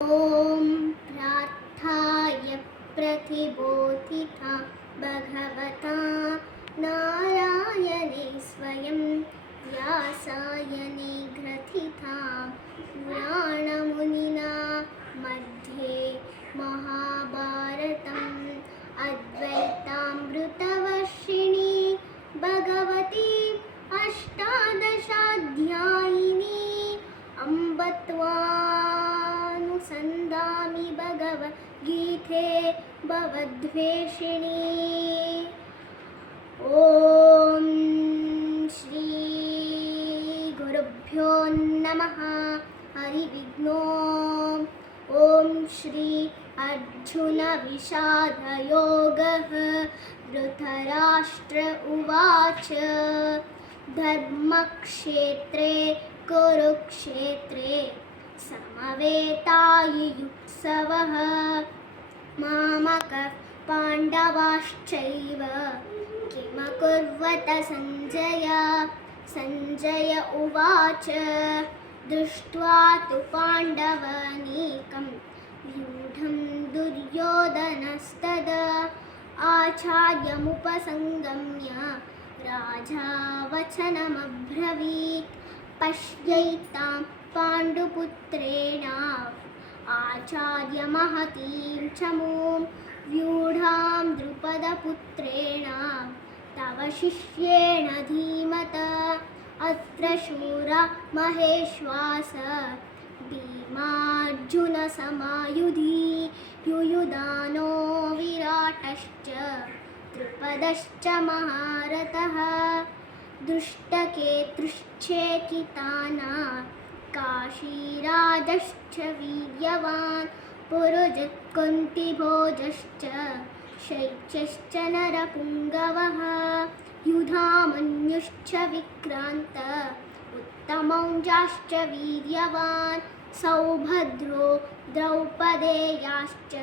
ॐ प्रार्थाय प्रतिबोधिता भगवता नारायणे स्वयं व्यासाय त्वानुसन्दामि भगवद्गीते भवद्वेषिणी। ॐ श्रीगुरुभ्यो नमः। हरिविघ्नो। ॐ श्री अर्जुनविषादयोगः धृतराष्ट्र उवाच। धर्मक्षेत्रे कुरुक्षेत्रे समवेतायुयुत्सवः मामकः पाण्डवाश्चैव किमकुर्वत सञ्जय सञ्जय उवाच दृष्ट्वा तु पाण्डवनीकं व्यूढं दुर्योधनस्तदा आचार्यमुपसङ्गम्य राजा वचनमब्रवीत् पश्यैतां पाण्डुपुत्रेण आचार्यमहतीं च मूं व्यूढां द्रुपदपुत्रेण तव शिष्येण धीमत अत्र शूर महेश्वास भीमार्जुनसमायुधि युयुधानो विराटश्च द्रुपदश्च महारथः। दृष्टकेतुश्चेकिताना काशीराजश्च वीर्यवान् पुरुजत्कुन्तिभोजश्च शैत्यश्च नरपुङ्गवः युधामन्युश्च विक्रान्त उत्तमौजाश्च वीर्यवान् सौभद्रो द्रौपदेयाश्च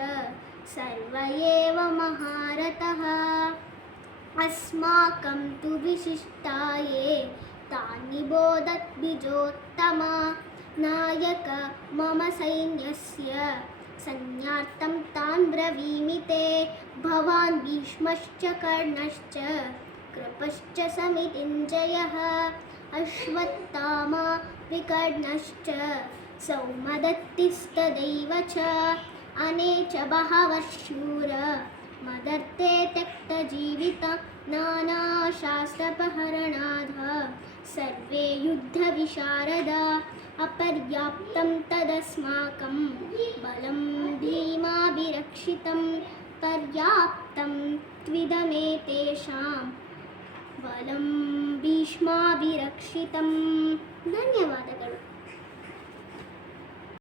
सर्व एव महारथः। अस्माकं तु विशिष्टाये तानि बोधद्विजोत्तम नायक, मम सैन्यस्य। सैन्यार्थं तान् ब्रवीमि ते भवान् भीष्मश्च कर्णश्च। कृपश्च समितिञ्जयः। अश्वत्थामा विकर्णश्च। सौमदत्तिस्तदैव च। अने च बहवः शूर। मदर्थे त्यक्तजीवित नानाशास्त्रपहरणाध सर्वे युद्धविशारदा अपर्याप्तं तदस्माकं बलं भीमाभिरक्षितं पर्याप्तं त्विदमेतेषां ಬಲಂ ಭೀಷ್ಮಾಭಿರಕ್ಷಿತಂ ಧನ್ಯವಾದಗಳು